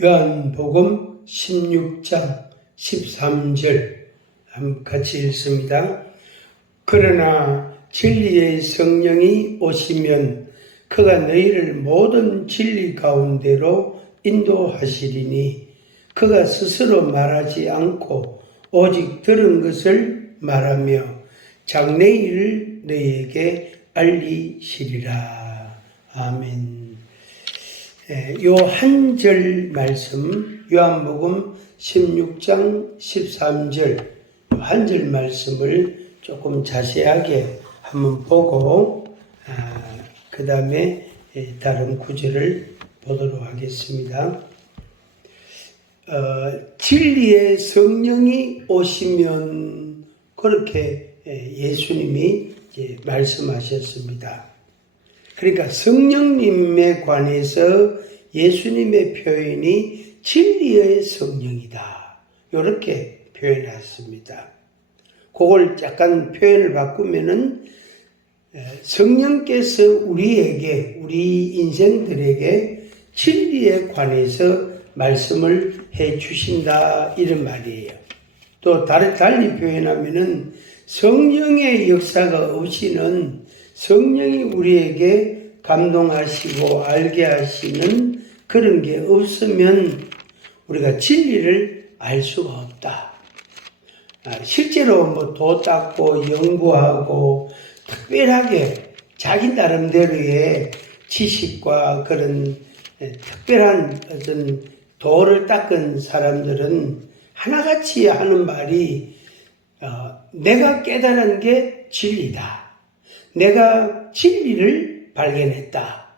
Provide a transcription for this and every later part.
요한복음 16장 13절 한번 같이 읽습니다. 그러나 진리의 성령이 오시면 그가 너희를 모든 진리 가운데로 인도하시리니 그가 스스로 말하지 않고 오직 들은 것을 말하며 장래일을 너희에게 알리시리라. 아멘. 요 한 절 말씀, 요한복음 16장 13절 한 절 말씀을 조금 자세하게 한번 보고 그 다음에 다른 구절을 보도록 하겠습니다. 진리의 성령이 오시면 그렇게 예수님이 말씀하셨습니다. 그러니까 성령님에 관해서 예수님의 표현이 진리의 성령이다. 이렇게 표현했습니다. 그걸 약간 표현을 바꾸면은 성령께서 우리에게, 우리 인생들에게 진리에 관해서 말씀을 해 주신다. 이런 말이에요. 또 달리 표현하면은 성령의 역사가 없이는 성령이 우리에게 감동하시고 알게 하시는 그런 게 없으면 우리가 진리를 알 수가 없다. 실제로 뭐 도 닦고 연구하고 특별하게 자기 나름대로의 지식과 그런 특별한 어떤 도를 닦은 사람들은 하나같이 하는 말이 내가 깨달은 게 진리다. 내가 진리를 발견했다.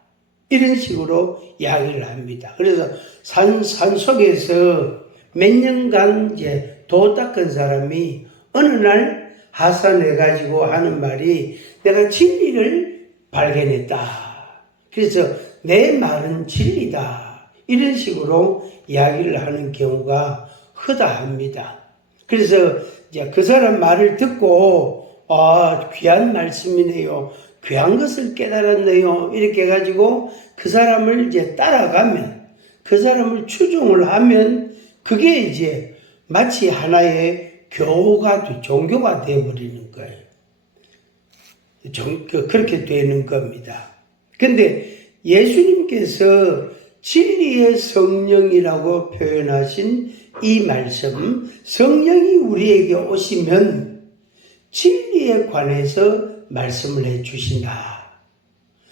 이런 식으로 이야기를 합니다. 그래서 산 속에서 몇 년간 도 닦은 사람이 어느 날 하산해가지고 하는 말이 내가 진리를 발견했다. 그래서 내 말은 진리다. 이런 식으로 이야기를 하는 경우가 허다합니다. 그래서 이제 그 사람 말을 듣고 귀한 말씀이네요. 귀한 것을 깨달았네요. 이렇게 해가지고 그 사람을 이제 따라가면, 그 사람을 추종을 하면 그게 이제 마치 하나의 종교가 되어버리는 거예요. 그렇게 되는 겁니다. 근데 예수님께서 진리의 성령이라고 표현하신 이 말씀, 성령이 우리에게 오시면 진리에 관해서 말씀을 해 주신다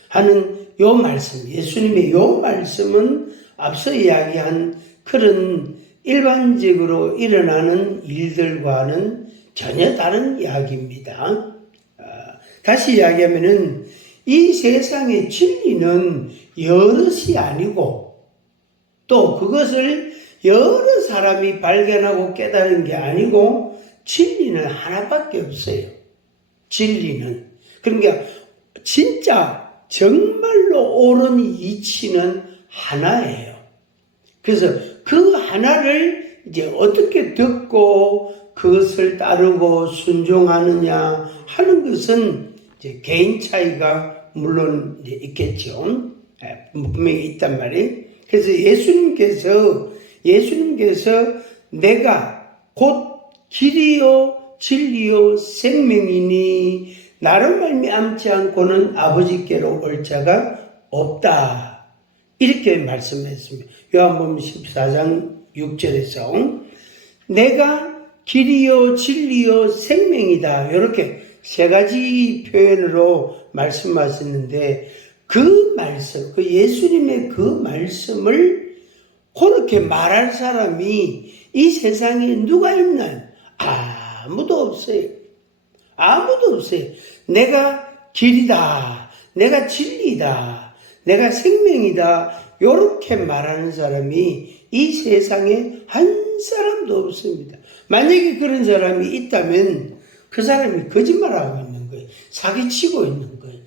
하는 요 말씀, 예수님의 요 말씀은 앞서 이야기한 그런 일반적으로 일어나는 일들과는 전혀 다른 이야기입니다. 다시 이야기하면은 이 세상의 진리는 여럿이 아니고 또 그것을 여러 사람이 발견하고 깨달은 게 아니고 진리는 하나밖에 없어요. 진리는. 그러니까 진짜 정말로 옳은 이치는 하나예요. 그래서 그 하나를 이제 어떻게 듣고 그것을 따르고 순종하느냐 하는 것은 이제 개인 차이가 물론 이제 있겠죠. 분명히 있단 말이에요. 그래서 예수님께서 내가 곧 길이요 진리요 생명이니 나로 말미암지 않고는 아버지께로 올 자가 없다. 이렇게 말씀했습니다. 요한복음 14장 6절에서 내가 길이요 진리요 생명이다. 이렇게 세 가지 표현으로 말씀하셨는데 그 말씀, 그 예수님의 그 말씀을 그렇게 말할 사람이 이 세상에 누가 있나요? 아무도 없어요. 아무도 없어요. 내가 길이다. 내가 진리다. 내가 생명이다. 이렇게 말하는 사람이 이 세상에 한 사람도 없습니다. 만약에 그런 사람이 있다면 그 사람이 거짓말하고 있는 거예요. 사기치고 있는 거예요.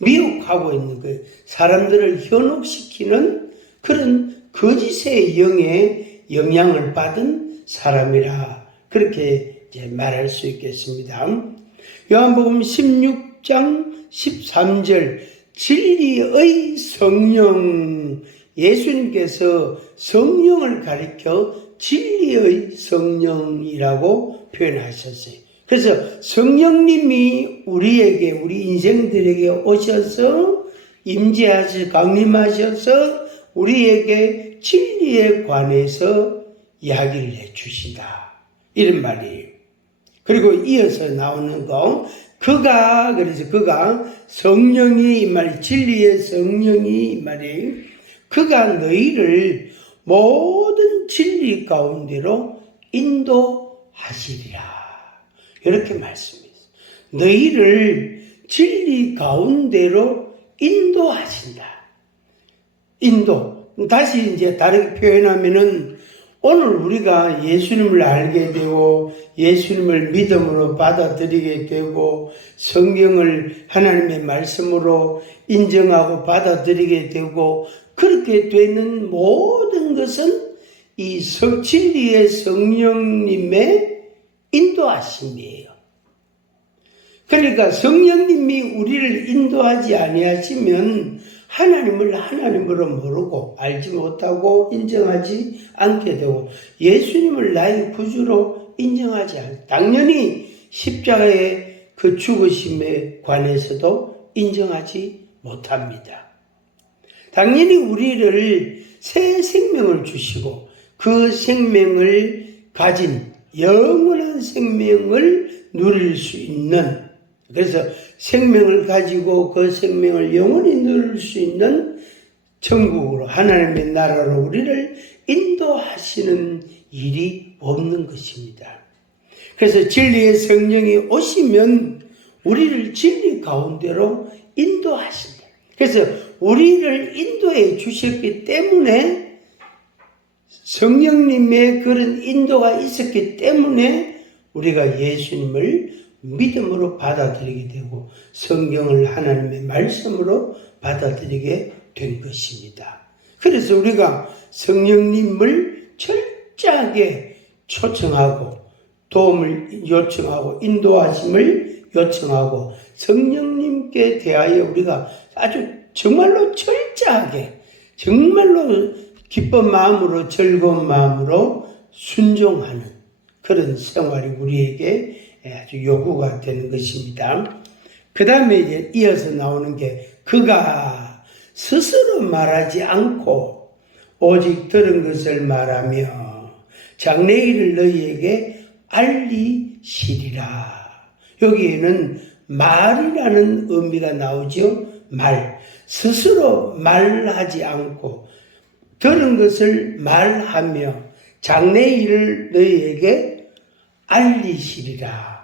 미혹하고 있는 거예요. 사람들을 현혹시키는 그런 거짓의 영에 영향을 받은 사람이라 그렇게 이제 말할 수 있겠습니다. 요한복음 16장 13절 진리의 성령 예수님께서 성령을 가리켜 진리의 성령이라고 표현하셨어요. 그래서 성령님이 우리에게, 우리 인생들에게 오셔서 임재하셔서 강림하셔서 우리에게 진리에 관해서 이야기를 해주시다, 이런 말이에요. 그리고 이어서 나오는 거, 그래서 그가 성령이, 이 말이 진리의 성령이, 이 말이에요. 그가 너희를 모든 진리 가운데로 인도하시리라, 이렇게 말씀했어요. 너희를 진리 가운데로 인도하신다. 인도. 다시 이제 다르게 표현하면은, 오늘 우리가 예수님을 알게 되고 예수님을 믿음으로 받아들이게 되고 성경을 하나님의 말씀으로 인정하고 받아들이게 되고 그렇게 되는 모든 것은 이 진리의 성령님의 인도하심이에요. 그러니까 성령님이 우리를 인도하지 아니하시면 하나님을 하나님으로 모르고 알지 못하고 인정하지 않게 되고 예수님을 나의 구주로 인정하지 않고 당연히 십자가의 그 죽으심에 관해서도 인정하지 못합니다. 당연히 우리를 새 생명을 주시고 그 생명을 가진 영원한 생명을 누릴 수 있는, 그래서 생명을 가지고 그 생명을 영원히 누릴 수 있는 천국으로, 하나님의 나라로 우리를 인도하시는 일이 없는 것입니다. 그래서 진리의 성령이 오시면 우리를 진리 가운데로 인도하신다. 그래서 우리를 인도해 주셨기 때문에, 성령님의 그런 인도가 있었기 때문에 우리가 예수님을 믿음으로 받아들이게 되고 성경을 하나님의 말씀으로 받아들이게 된 것입니다. 그래서 우리가 성령님을 철저하게 초청하고 도움을 요청하고 인도하심을 요청하고 성령님께 대하여 우리가 아주 정말로 철저하게, 정말로 기쁜 마음으로 즐거운 마음으로 순종하는 그런 생활이 우리에게 아주 요구가 되는 것입니다. 그 다음에 이제 이어서 나오는 게, 그가 스스로 말하지 않고 오직 들은 것을 말하며 장래일을 너희에게 알리시리라. 여기에는 말이라는 의미가 나오죠. 말. 스스로 말하지 않고 들은 것을 말하며 장래일을 너희에게 알리시리라.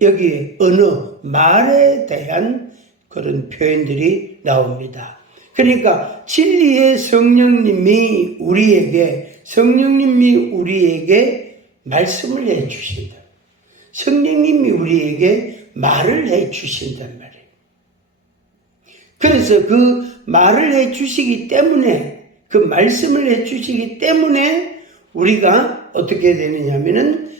여기에 언어, 말에 대한 그런 표현들이 나옵니다. 그러니까 진리의 성령님이 우리에게 말씀을 해 주신다. 성령님이 우리에게 말을 해 주신단 말이에요. 그래서 그 말을 해 주시기 때문에, 그 말씀을 해 주시기 때문에 우리가 어떻게 되느냐면은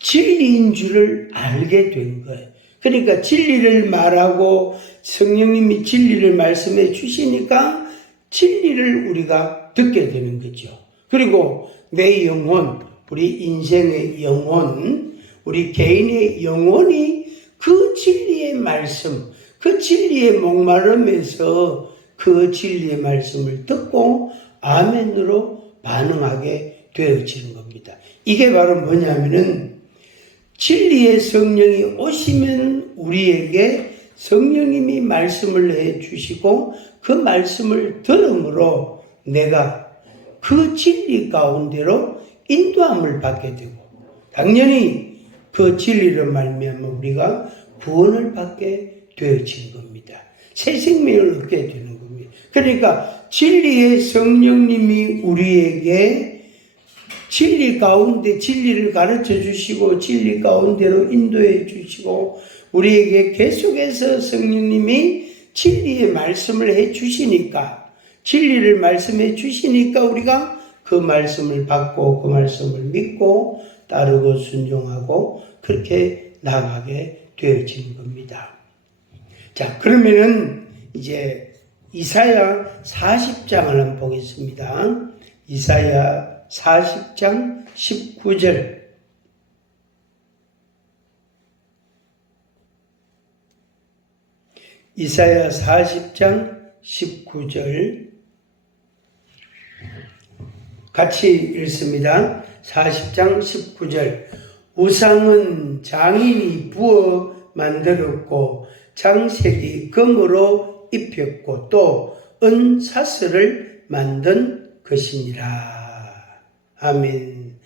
진리인 줄을 알게 된 거예요. 그러니까 진리를 말하고 성령님이 진리를 말씀해 주시니까 진리를 우리가 듣게 되는 거죠. 그리고 내 영혼, 우리 인생의 영혼, 우리 개인의 영혼이 그 진리의 말씀, 그 진리에 목마름에서 그 진리의 말씀을 듣고 아멘으로 반응하게 되어지는 겁니다. 이게 바로 뭐냐면은 진리의 성령이 오시면 우리에게 성령님이 말씀을 해 주시고 그 말씀을 들음으로 내가 그 진리 가운데로 인도함을 받게 되고, 당연히 그 진리를 말미암아 우리가 구원을 받게 되어지는 겁니다. 새 생명을 얻게 되는 겁니다. 그러니까 진리의 성령님이 우리에게 진리 가운데 진리를 가르쳐 주시고 진리 가운데로 인도해 주시고 우리에게 계속해서 성령님이 진리의 말씀을 해 주시니까, 진리를 말씀해 주시니까 우리가 그 말씀을 받고 그 말씀을 믿고 따르고 순종하고 그렇게 나가게 되어지는 겁니다. 자, 그러면은 이제 이사야 40장을 한번 보겠습니다. 이사야 40장 19절. 이사야 40장 19절 같이 읽습니다. 40장 19절. 우상은 장인이 부어 만들었고 장색이 금으로 입혔고 또 은사슬을 만든 것이니라. 아멘.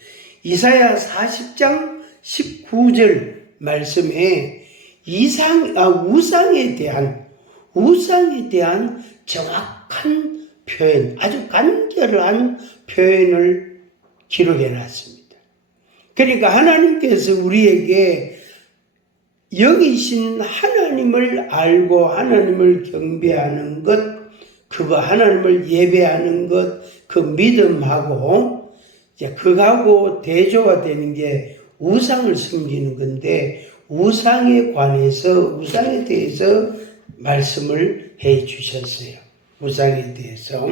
이사야 40장 19절 말씀에 우상에 대한 정확한 표현, 아주 간결한 표현을 기록해 놨습니다. 그러니까 하나님께서 우리에게 영이신 하나님을 알고 하나님을 경배하는 것, 그거 하나님을 예배하는 것, 그 믿음하고 이제 그거하고 대조가 되는 게 우상을 섬기는 건데, 우상에 대해서 말씀을 해 주셨어요. 우상에 대해서.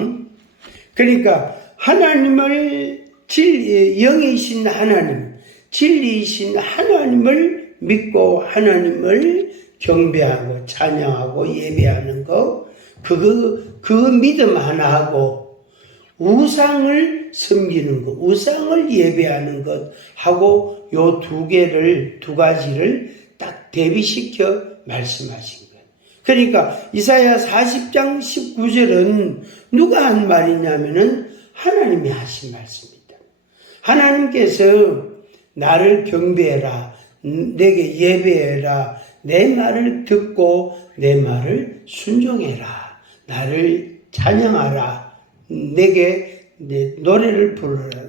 그러니까 하나님을 영이신 하나님, 진리이신 하나님을 믿고 하나님을 경배하고 찬양하고 예배하는 거, 그 믿음 하나하고 우상을 섬기는 것, 우상을 예배하는 것 하고 요 두 가지를 딱 대비시켜 말씀하신 거예요. 그러니까 이사야 40장 19절은 누가 한 말이냐면은 하나님이 하신 말씀입니다. 하나님께서 나를 경배해라, 내게 예배해라, 내 말을 듣고 내 말을 순종해라, 나를 찬양하라, 내게 노래를 부르라.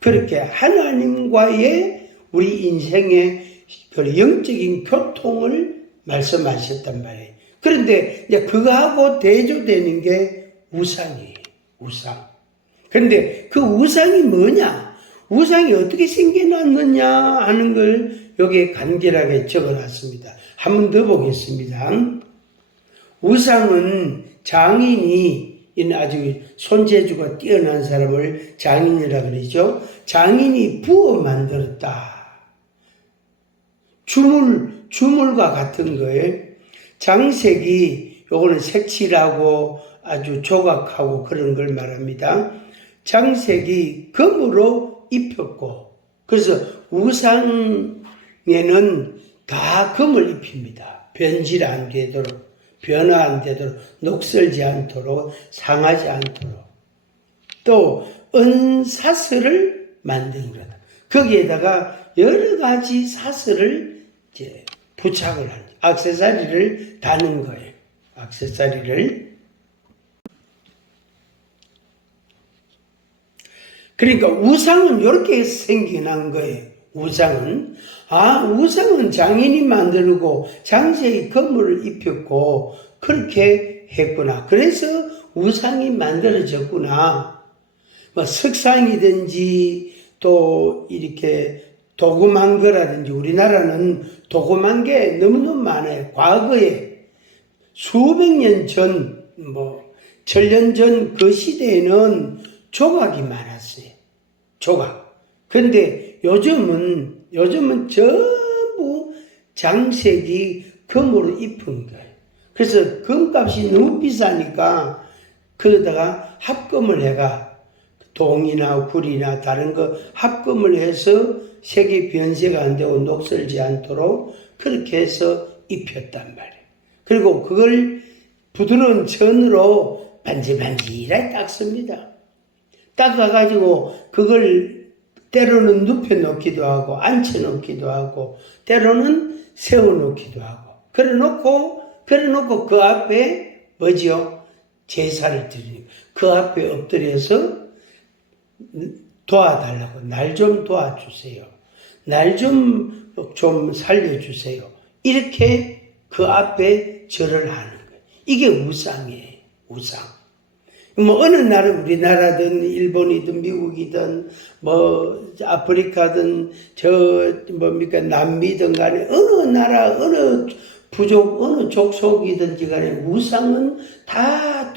그렇게 하나님과의 우리 인생의 그 영적인 교통을 말씀하셨단 말이에요. 그런데 이제 그거하고 대조되는 게 우상이에요. 우상. 그런데 그 우상이 뭐냐? 우상이 어떻게 생겨났느냐 하는 걸 여기에 간결하게 적어놨습니다. 한 번 더 보겠습니다. 우상은 장인이 아주 손재주가 뛰어난 사람을 장인이라 그러죠. 장인이 부어 만들었다. 주물과 같은 거예요. 장색이 요거는 색칠하고 아주 조각하고 그런 걸 말합니다. 장색이 금으로 입혔고, 그래서 우상에는 다 금을 입힙니다. 변질 안 되도록, 변화 안 되도록, 녹슬지 않도록, 상하지 않도록. 또 은사슬을 만든 거다. 거기에다가 여러 가지 사슬을 이제 부착을 하는, 액세서리를 다는 거예요. 액세서리를. 그러니까 우상은 이렇게 생겨난 거예요. 우상은 장인이 만들고 장색이 금을 입혔고 그렇게 했구나. 그래서 우상이 만들어졌구나. 뭐 석상이든지 또 이렇게 도금한 거라든지, 우리나라는 도금한 게 너무너무 많아요. 과거에 수백 년 전, 천년 전 그 시대에는 조각이 많았어요. 조각. 근데 요즘은 전부 장색이 금으로 입은 거예요. 그래서 금값이 너무 비싸니까 그러다가 합금을 해가 동이나 굴이나 다른 거 합금을 해서 색이 변색이 안 되고 녹슬지 않도록 그렇게 해서 입혔단 말이에요. 그리고 그걸 부드러운 천으로 반질반질하게 닦습니다. 닦아가지고 그걸 때로는 눕혀놓기도 하고 앉혀놓기도 하고 때로는 세워놓기도 하고 그래놓고 그 앞에 뭐죠? 제사를 드리는, 그 앞에 엎드려서 도와달라고, 날 좀 도와주세요, 날 좀 살려주세요, 이렇게 그 앞에 절을 하는 거예요. 이게 우상이에요. 우상. 어느 나라, 우리나라든 일본이든 미국이든 아프리카든 남미든 간에 어느 나라, 어느 부족, 어느 족속이든지 간에 우상은 다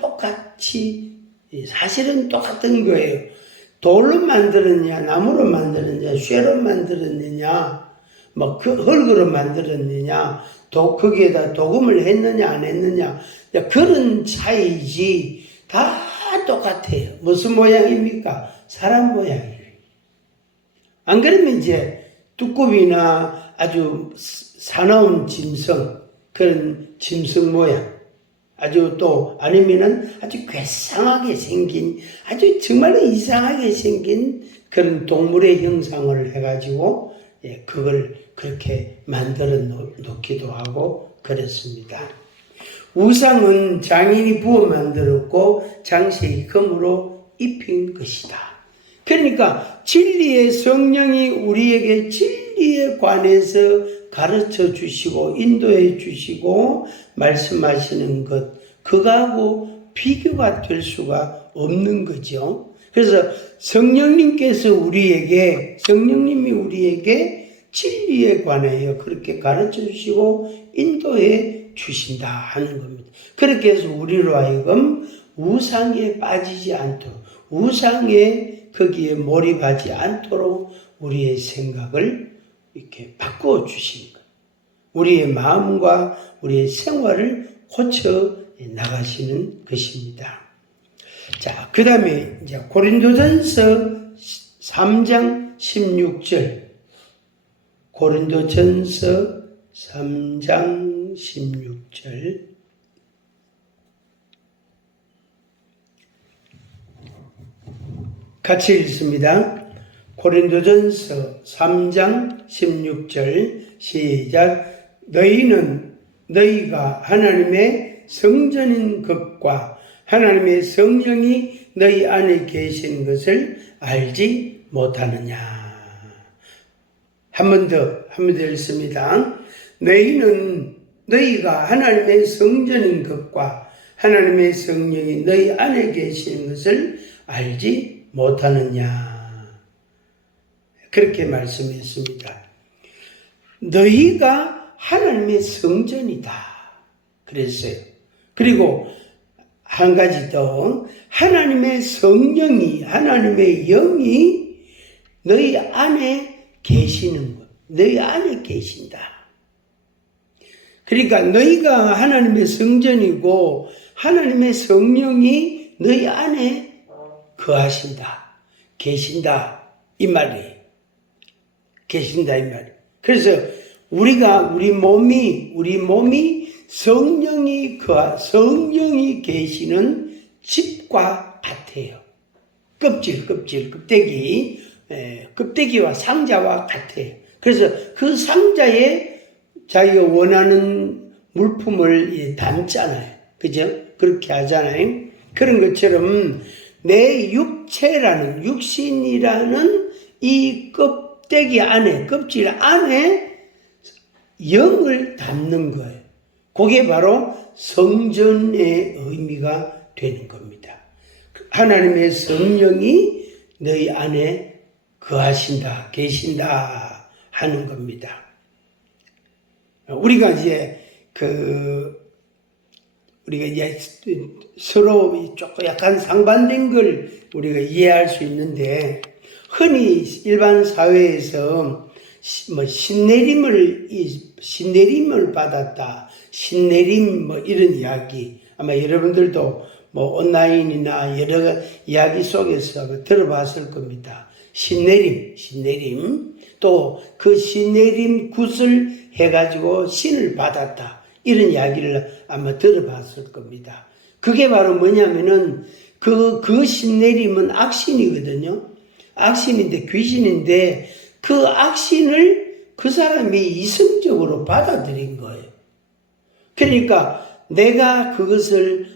똑같이 사실은 똑같은 거예요. 돌로 만들었냐, 나무로 만들었냐, 쇠로 만들었느냐, 뭐 흙으로 만들었느냐, 거기에다 도금을 했느냐 안 했느냐, 그런 차이지 다 똑같아요. 무슨 모양입니까? 사람 모양이에요. 안 그러면 이제 두꺼비나 아주 사나운 짐승, 그런 짐승 모양, 아주 또 아니면은 아주 괴상하게 생긴, 아주 정말로 이상하게 생긴 그런 동물의 형상을 해가지고 그걸 그렇게 만들어 놓기도 하고 그랬습니다. 우상은 장인이 부어 만들었고 장식이 금으로 입힌 것이다. 그러니까 진리의 성령이 우리에게 진리에 관해서 가르쳐 주시고 인도해 주시고 말씀하시는 것, 그거하고 비교가 될 수가 없는 거죠. 그래서 성령님이 우리에게 진리에 관하여 그렇게 가르쳐 주시고 인도해 주신다 하는 겁니다. 그렇게 해서 우리로 하여금 우상에 빠지지 않도록, 우상에 거기에 몰입하지 않도록 우리의 생각을 이렇게 바꾸어 주신 것, 우리의 마음과 우리의 생활을 고쳐 나가시는 것입니다. 자, 그 다음에 이제 고린도전서 3장 16절, 고린도전서 3장 16절, 같이 읽습니다. 고린도전서 3장 16절 시작. 너희가 하나님의 성전인 것과 하나님의 성령이 너희 안에 계신 것을 알지 못하느냐. 한 번 더 읽습니다. 너희가 하나님의 성전인 것과 하나님의 성령이 너희 안에 계시는 것을 알지 못하느냐. 그렇게 말씀했습니다. 너희가 하나님의 성전이다 그랬어요. 그리고 한 가지 더, 하나님의 성령이, 하나님의 영이 너희 안에 계시는 것, 너희 안에 계신다. 그러니까 너희가 하나님의 성전이고 하나님의 성령이 너희 안에 거하신다, 계신다 이 말이에요. 계신다 이 말이에요. 그래서 우리 몸이 성령이 계시는 집과 같아요. 껍데기와 상자와 같아요. 그래서 그 상자에 자기가 원하는 물품을 담잖아요. 그죠? 그렇게 하잖아요. 그런 것처럼 내 육신이라는 이 껍질 안에 영을 담는 거예요. 그게 바로 성전의 의미가 되는 겁니다. 하나님의 성령이 너희 안에 거하신다, 계신다 하는 겁니다. 우리가 이제 서로 조금 약간 상반된 걸 우리가 이해할 수 있는데, 흔히 일반 사회에서 뭐 신내림을 받았다, 신내림 뭐 이런 이야기, 아마 여러분들도 뭐 온라인이나 여러 이야기 속에서 들어봤을 겁니다. 신내림, 또 그 신내림 굿을 해가지고 신을 받았다, 이런 이야기를 아마 들어봤을 겁니다. 그게 바로 뭐냐면은 그 신내림은 악신이거든요. 악신인데, 귀신인데, 그 악신을 그 사람이 이성적으로 받아들인 거예요. 그러니까 내가 그것을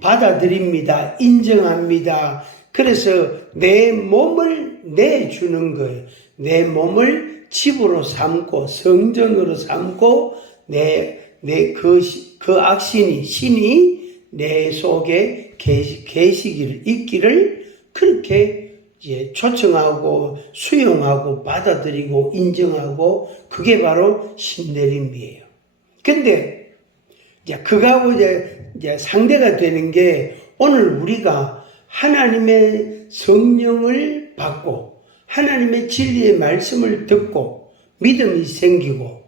받아들입니다, 인정합니다. 그래서 내 몸을 내주는 거예요. 내 몸을 집으로 삼고 성전으로 삼고 그 악신이, 신이 내 속에 계시기를, 있기를 그렇게 이제 초청하고 수용하고 받아들이고 인정하고, 그게 바로 신내림이에요. 근데 이제 그거하고 이제 상대가 되는 게 오늘 우리가 하나님의 성령을 받고 하나님의 진리의 말씀을 듣고 믿음이 생기고,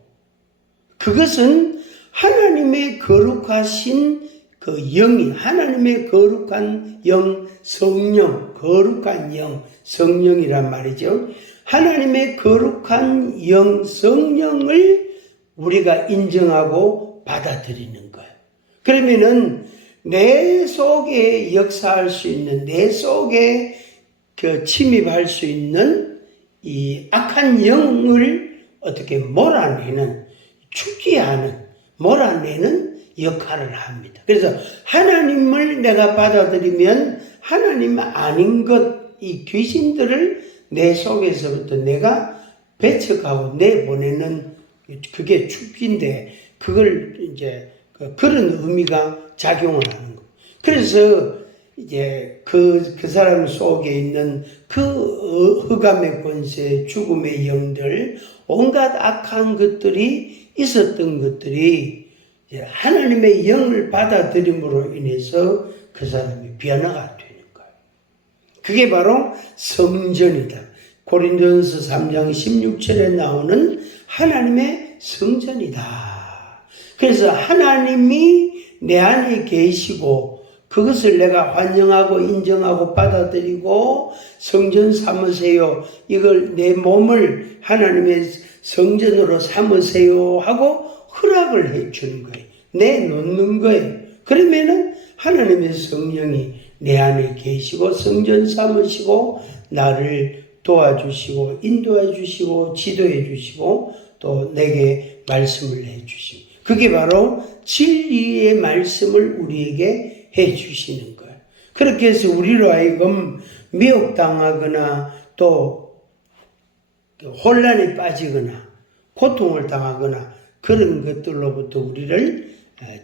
그것은 하나님의 거룩하신 그 영이, 하나님의 거룩한 영, 성령, 거룩한 영, 성령이란 말이죠. 하나님의 거룩한 영, 성령을 우리가 인정하고 받아들이는 거예요. 그러면은 내 속에 역사할 수 있는, 내 속에 침입할 수 있는 이 악한 영을 어떻게 몰아내는, 축제하는, 몰아내는 역할을 합니다. 그래서 하나님을 내가 받아들이면 하나님 아닌 것, 이 귀신들을 내 속에서부터 내가 배척하고 내보내는, 그게 축기인데, 그걸 이제 그런 의미가 작용을 하는 거. 그래서 이제 그 사람 속에 있는 그 흑암의 권세, 죽음의 영들, 온갖 악한 것들이 있었던 것들이 하나님의 영을 받아들임으로 인해서 그 사람이 변화가 되는 거예요. 그게 바로 성전이다. 고린도전서 3장 16절에 나오는 하나님의 성전이다. 그래서 하나님이 내 안에 계시고 그것을 내가 환영하고 인정하고 받아들이고 성전 삼으세요, 이걸 내 몸을 하나님의 성전으로 삼으세요 하고 허락을 해주는 거예요. 내놓는 거예요. 그러면은 하나님의 성령이 내 안에 계시고 성전 삼으시고 나를 도와주시고 인도해 주시고 지도해 주시고 또 내게 말씀을 해 주시고, 그게 바로 진리의 말씀을 우리에게 해 주시는 거예요. 그렇게 해서 우리로 하여금 미혹당하거나 또 혼란에 빠지거나 고통을 당하거나 그런 것들로부터 우리를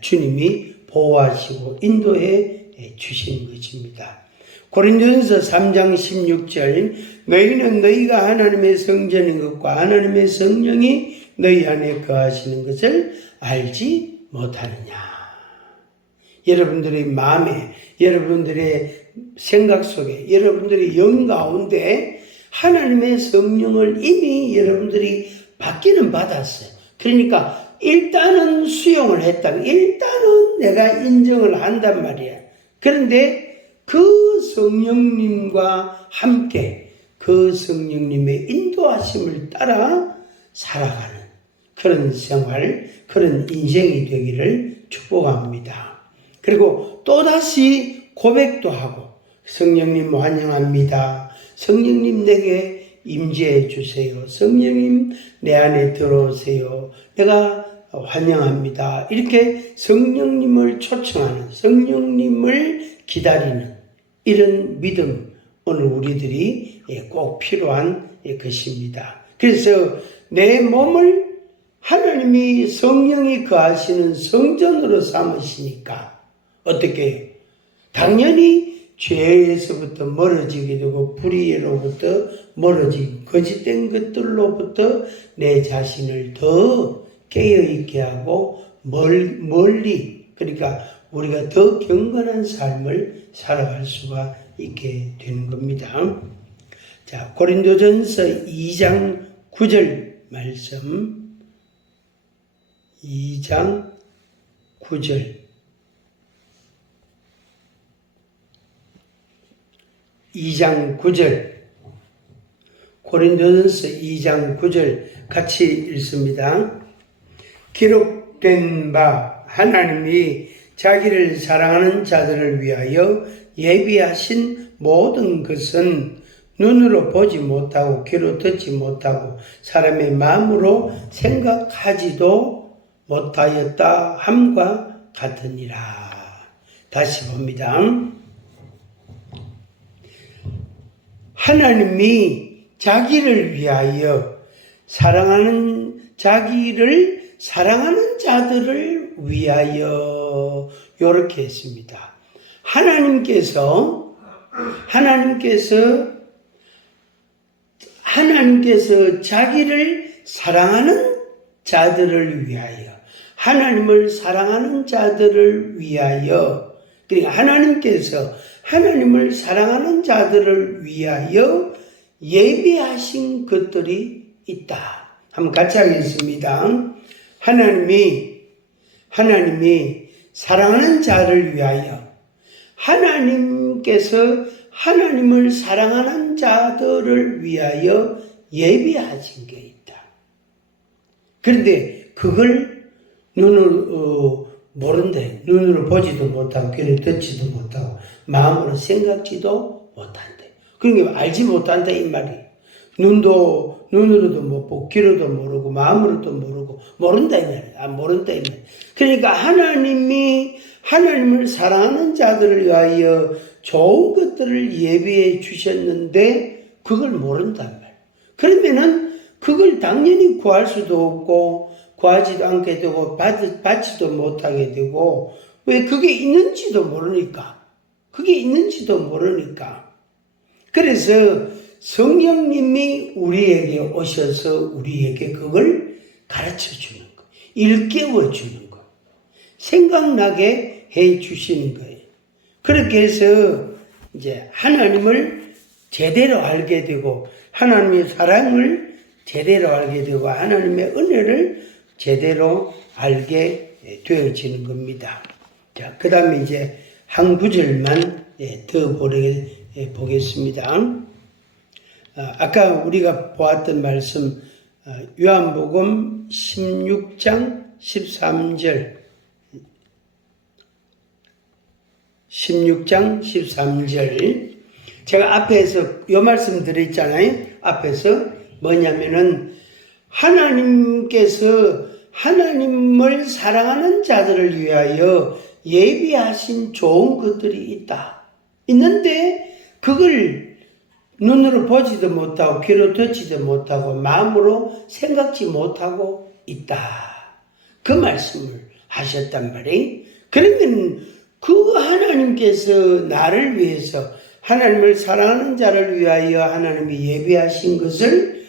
주님이 보호하시고 인도해 주시는 것입니다. 고린도전서 3장 16절, 너희는 너희가 하나님의 성전인 것과 하나님의 성령이 너희 안에 거하시는 것을 알지 못하느냐. 여러분들의 마음에, 여러분들의 생각 속에, 여러분들의 영 가운데 하나님의 성령을 이미 여러분들이 받기는 받았어요. 그러니까 일단은 수용을 했다. 일단은 내가 인정을 한단 말이야. 그런데 그 성령님과 함께 그 성령님의 인도하심을 따라 살아가는 그런 생활, 그런 인생이 되기를 축복합니다. 그리고 또다시 고백도 하고, 성령님 환영합니다. 성령님 내게 임재해 주세요. 성령님 내 안에 들어오세요. 내가 환영합니다. 이렇게 성령님을 초청하는, 성령님을 기다리는 이런 믿음, 오늘 우리들이 꼭 필요한 것입니다. 그래서 내 몸을 하나님이 성령이 거하시는 성전으로 삼으시니까 어떻게? 당연히 죄에서부터 멀어지게 되고 불의로부터 멀어지고 거짓된 것들로부터 내 자신을 더 깨어있게 하고 멀리, 그러니까 우리가 더 경건한 삶을 살아갈 수가 있게 되는 겁니다. 자, 고린도전서 2장 9절 말씀, 2장 9절. 2장 9절. 고린도전서 2장 9절 같이 읽습니다. 기록된 바 하나님이 자기를 사랑하는 자들을 위하여 예비하신 모든 것은 눈으로 보지 못하고 귀로 듣지 못하고 사람의 마음으로 생각하지도 못하였다 함과 같으니라. 다시 봅니다. 하나님이 자기를 위하여 자기를 사랑하는 자들을 위하여 이렇게 했습니다. 하나님께서 자기를 사랑하는 자들을 위하여, 하나님을 사랑하는 자들을 위하여 그러니까 하나님께서 하나님을 사랑하는 자들을 위하여 예비하신 것들이 있다. 한번 같이 하겠습니다. 하나님이 사랑하는 자를 위하여 하나님께서 하나님을 사랑하는 자들을 위하여 예비하신 게 있다. 그런데 그걸 눈으로 모른대. 눈으로 보지도 못하고 귀로 듣지도 못하고 마음으로 생각지도 못한대. 그러니까 알지 못한다 이 말이에요. 눈으로도 못 보고 귀로도 모르고 마음으로도 모르고 모른다 이 말이에요. 모른다 이 말이에요. 그러니까 하나님을 사랑하는 자들을 위하여 좋은 것들을 예비해 주셨는데 그걸 모른단 말이에요. 그러면은 그걸 당연히 구할 수도 없고 구하지도 않게 되고 받지도 못하게 되고 왜 그게 있는지도 모르니까 그래서 성령님이 우리에게 오셔서 우리에게 그걸 가르쳐 주는 거예요. 일깨워 주는 거예요. 생각나게 해 주시는 거예요. 그렇게 해서 이제 하나님을 제대로 알게 되고 하나님의 사랑을 제대로 알게 되고 하나님의 은혜를 제대로 알게 되어지는 겁니다. 자, 그 다음에 이제 한 구절만 더 보겠습니다. 아까 우리가 보았던 말씀, 요한복음 16장 13절. 16장 13절. 제가 앞에서 요 말씀 드렸잖아요. 앞에서 뭐냐면은 하나님께서 하나님을 사랑하는 자들을 위하여 예비하신 좋은 것들이 있다. 있는데 그걸 눈으로 보지도 못하고 귀로 듣지도 못하고 마음으로 생각지 못하고 있다. 그 말씀을 하셨단 말이에요. 그러면 그 하나님께서 나를 위해서 하나님을 사랑하는 자를 위하여 하나님이 예비하신 것을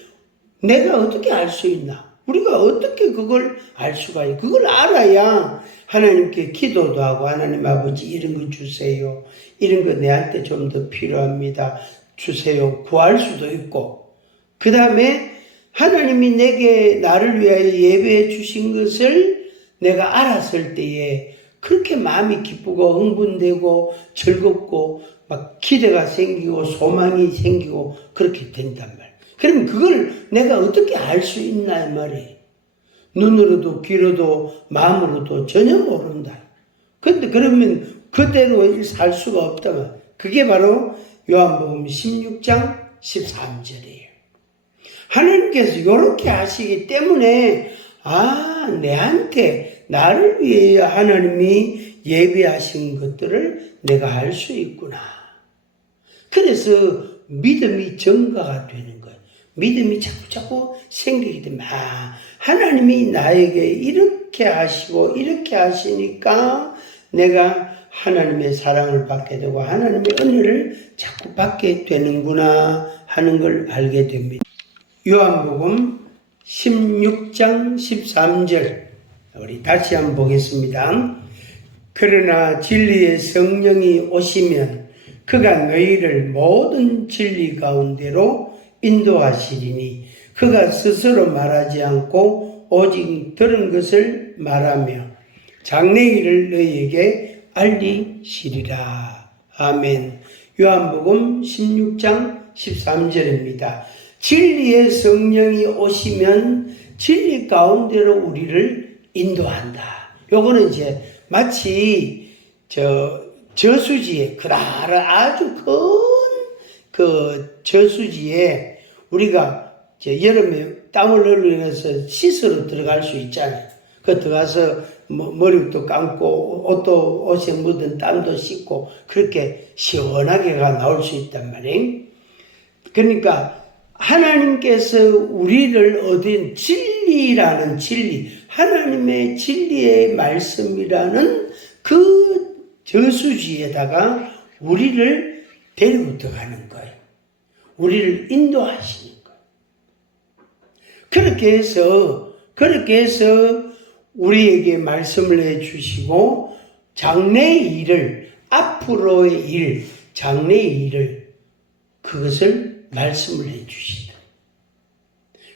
내가 어떻게 알 수 있나? 우리가 어떻게 그걸 알 수가 있나? 그걸 알아야 하나님께 기도도 하고 하나님 아버지 이런 거 주세요. 이런 거 내한테 좀 더 필요합니다. 주세요. 구할 수도 있고 그 다음에 하나님이 내게 나를 위하여 예배해 주신 것을 내가 알았을 때에 그렇게 마음이 기쁘고 흥분되고 즐겁고 막 기대가 생기고 소망이 생기고 그렇게 된단 말이에요. 그럼 그걸 내가 어떻게 알 수 있나 이 말이에요. 눈으로도 귀로도 마음으로도 전혀 모른다. 근데 그러면 그대로 살 수가 없다면 그게 바로 요한복음 16장 13절이에요. 하나님께서 이렇게 하시기 때문에 내한테 나를 위해 하나님이 예비하신 것들을 내가 알 수 있구나. 그래서 믿음이 증가가 되는 거예요. 믿음이 자꾸 생기게 되면 하나님이 나에게 이렇게 하시고 이렇게 하시니까 내가 하나님의 사랑을 받게 되고 하나님의 은혜를 자꾸 받게 되는구나 하는 걸 알게 됩니다. 요한복음 16장 13절 우리 다시 한번 보겠습니다. 그러나 진리의 성령이 오시면 그가 너희를 모든 진리 가운데로 인도하시리니 그가 스스로 말하지 않고 오직 들은 것을 말하며 장래일을 너희에게 알리시리라. 아멘. 요한복음 16장 13절입니다. 진리의 성령이 오시면 진리 가운데로 우리를 인도한다. 요거는 이제 마치 저수지에 그다라 아주 큰 그 저수지에 우리가 여름에 땀을 흘리면서 씻으러 들어갈 수 있잖아요. 그 들어가서 머리도 감고 옷에 묻은 땀도 씻고 그렇게 시원하게가 나올 수 있단 말이에요. 그러니까 하나님께서 우리를 얻은 진리라는 진리, 하나님의 진리의 말씀이라는 그 저수지에다가 우리를 데리고 들어가는 거예요. 우리를 인도하시는 거예요. 그렇게 해서 우리에게 말씀을 해주시고 장래의 일을 앞으로의 일, 장래의 일을 그것을 말씀을 해 주시다.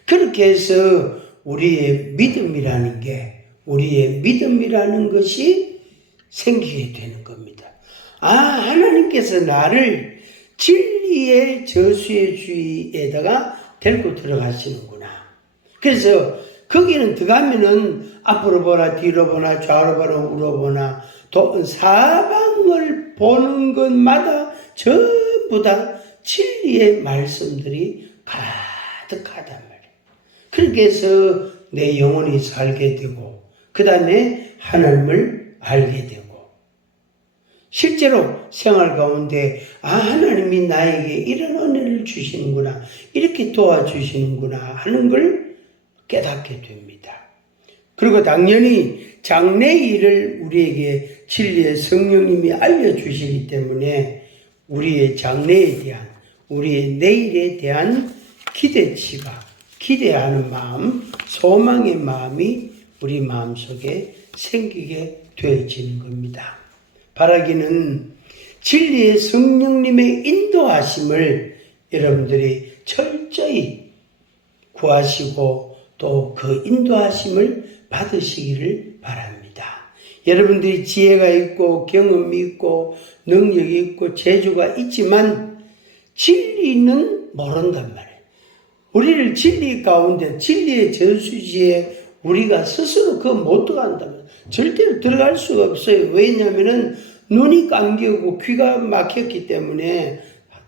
그렇게 해서 우리의 믿음이라는 것이 생기게 되는 겁니다. 하나님께서 나를 진리의 저수의 주의에다가 데리고 들어가시는구나. 그래서 거기는 들어가면은 앞으로 보나 뒤로 보나 좌우로 보나 우로 보나 사방을 보는 것마다 전부 다 진리의 말씀들이 가득하단 말이에요. 그렇게 해서 내 영혼이 살게 되고 그 다음에 하나님을 알게 되고 실제로 생활 가운데 하나님이 나에게 이런 은혜를 주시는구나, 이렇게 도와주시는구나 하는 걸 깨닫게 됩니다. 그리고 당연히 장래의 일을 우리에게 진리의 성령님이 알려주시기 때문에 우리의 장래에 대한, 우리의 내일에 대한 기대치가, 기대하는 마음, 소망의 마음이 우리 마음속에 생기게 되어지는 겁니다. 바라기는 진리의 성령님의 인도하심을 여러분들이 철저히 구하시고 또 그 인도하심을 받으시기를 바랍니다. 여러분들이 지혜가 있고 경험이 있고 능력이 있고 재주가 있지만 진리는 모른단 말이에요. 우리를 진리 가운데 진리의 저수지에 우리가 스스로 못 들어간다면 절대로 들어갈 수가 없어요. 왜냐하면 눈이 감기고 귀가 막혔기 때문에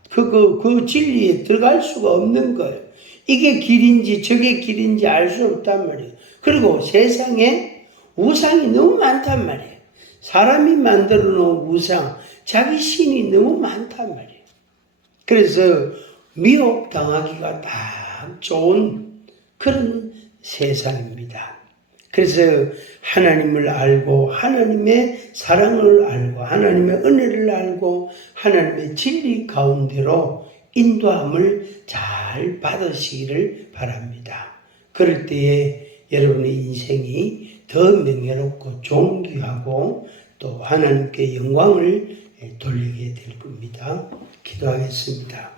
그 진리에 들어갈 수가 없는 거예요. 이게 길인지 저게 길인지 알 수 없단 말이에요. 그리고 세상에 우상이 너무 많단 말이에요. 사람이 만들어 놓은 우상, 자기 신이 너무 많단 말이에요. 그래서 미혹당하기가 딱 좋은 그런 세상입니다. 그래서 하나님을 알고 하나님의 사랑을 알고 하나님의 은혜를 알고 하나님의 진리 가운데로 인도함을 잘 받으시기를 바랍니다. 그럴 때에 여러분의 인생이 더 명예롭고 존귀하고 또 하나님께 영광을 돌리게 될 겁니다. 기도하겠습니다.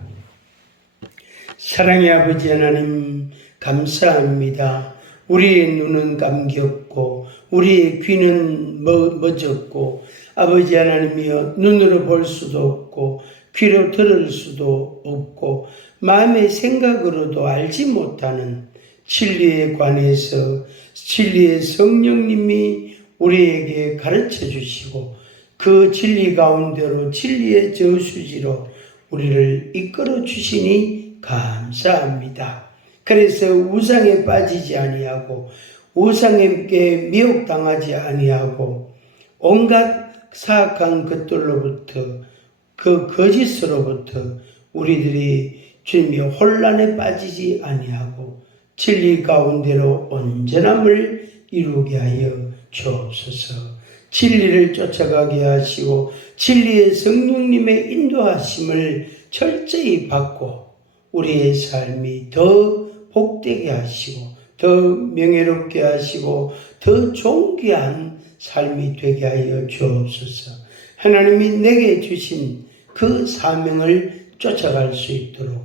사랑의 아버지 하나님, 감사합니다. 우리의 눈은 감겼고 우리의 귀는 멎었고 아버지 하나님이여, 눈으로 볼 수도 없고 귀로 들을 수도 없고 마음의 생각으로도 알지 못하는 진리에 관해서 진리의 성령님이 우리에게 가르쳐 주시고 그 진리 가운데로 진리의 저수지로 우리를 이끌어 주시니 감사합니다. 그래서 우상에 빠지지 아니하고 우상에게 미혹당하지 아니하고 온갖 사악한 것들로부터 그 거짓으로부터 우리들이 주님의 혼란에 빠지지 아니하고 진리 가운데로 온전함을 이루게 하여 주옵소서. 진리를 쫓아가게 하시고 진리의 성령님의 인도하심을 철저히 받고 우리의 삶이 더 복되게 하시고 더 명예롭게 하시고 더 존귀한 삶이 되게 하여 주옵소서. 하나님이 내게 주신 그 사명을 쫓아갈 수 있도록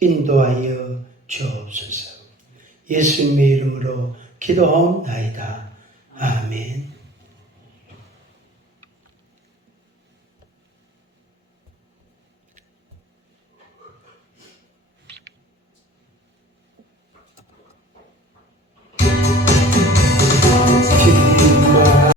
인도하여 주옵소서. 예수님의 이름으로 기도하옵나이다. 아멘.